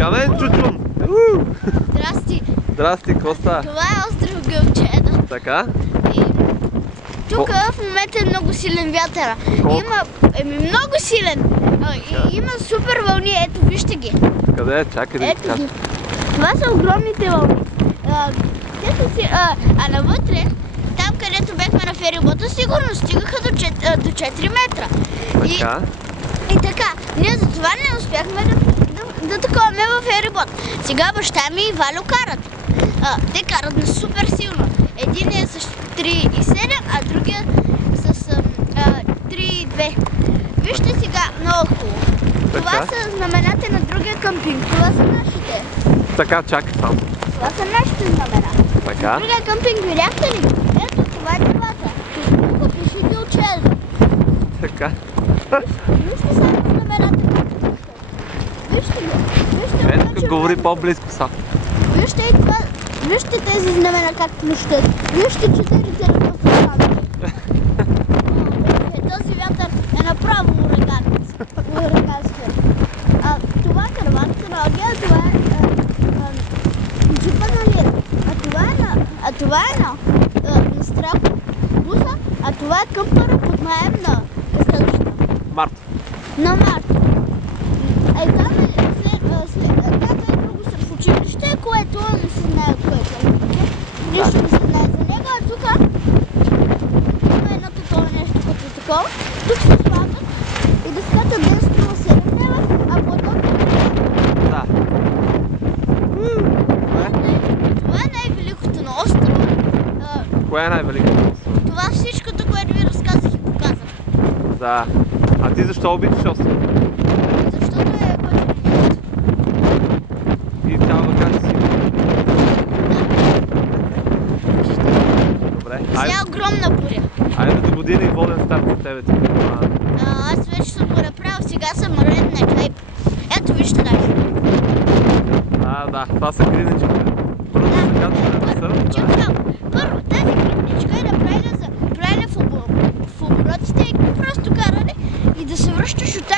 Камен Чучун! Здрасти! Здрасти, Коста! Това е остров Гълчеда. Така? И тук в момента е много силен вятъра. Има много силен. И има супер вълни. Ето, вижте ги. Къде е? Чакай да ги Ето ги. Това са огромните вълни. А навътре, там където бехме на ферибота, сигурно стигаха до 4 метра. Така? И така, ние за това не успяхме да таковаме в ферибот. Сега баща ми и Валю карат. Те карат на супер силно. Един е с 3,7, а другия с 3,2. Вижте сега много хубаво. Това са знамената на другия къмпинг. Това са нашите. Така, чакай там. Това са нашите знамена. Така? Другия къмпинг, видяхте ли? Ето, това е дебата. Тук пише Гълчеда. Така. Вижте само знамената. Вижте го. Ето как говори по-близко са. Вижте и това. Вижте тези знамена как плющат. Вижте 4 ръкавици. Този вятър е направо ураган. Това е караванка на Огия, това е джипа на Лира. А това е на Страхо буса, а това е къмпъра под наем на следващата. Март. На Март. Там е друго сръв училище, което не се знае което е. Нищо не се знае за него, а тук има едно такова нещо като такова. Тук се слагат и дъската ден струва 7 лева, а платон Да. това е най-великото на острова. Кое е най-великото? Това всичкото, което ви разказах и показах. Да. А ти защо обичаш острова? Защото е готино място. И трябва да кажеш си. Добре. Сега огромна буря. Айде до година и воден старт за тебе. Аз вече съм го направил, сега съм реднек. Ето вижте даже. Да, това са гридничките. Първо се казва Първо, тази гридничка е направена за правене в оборотите и просто каране и да се връщаш от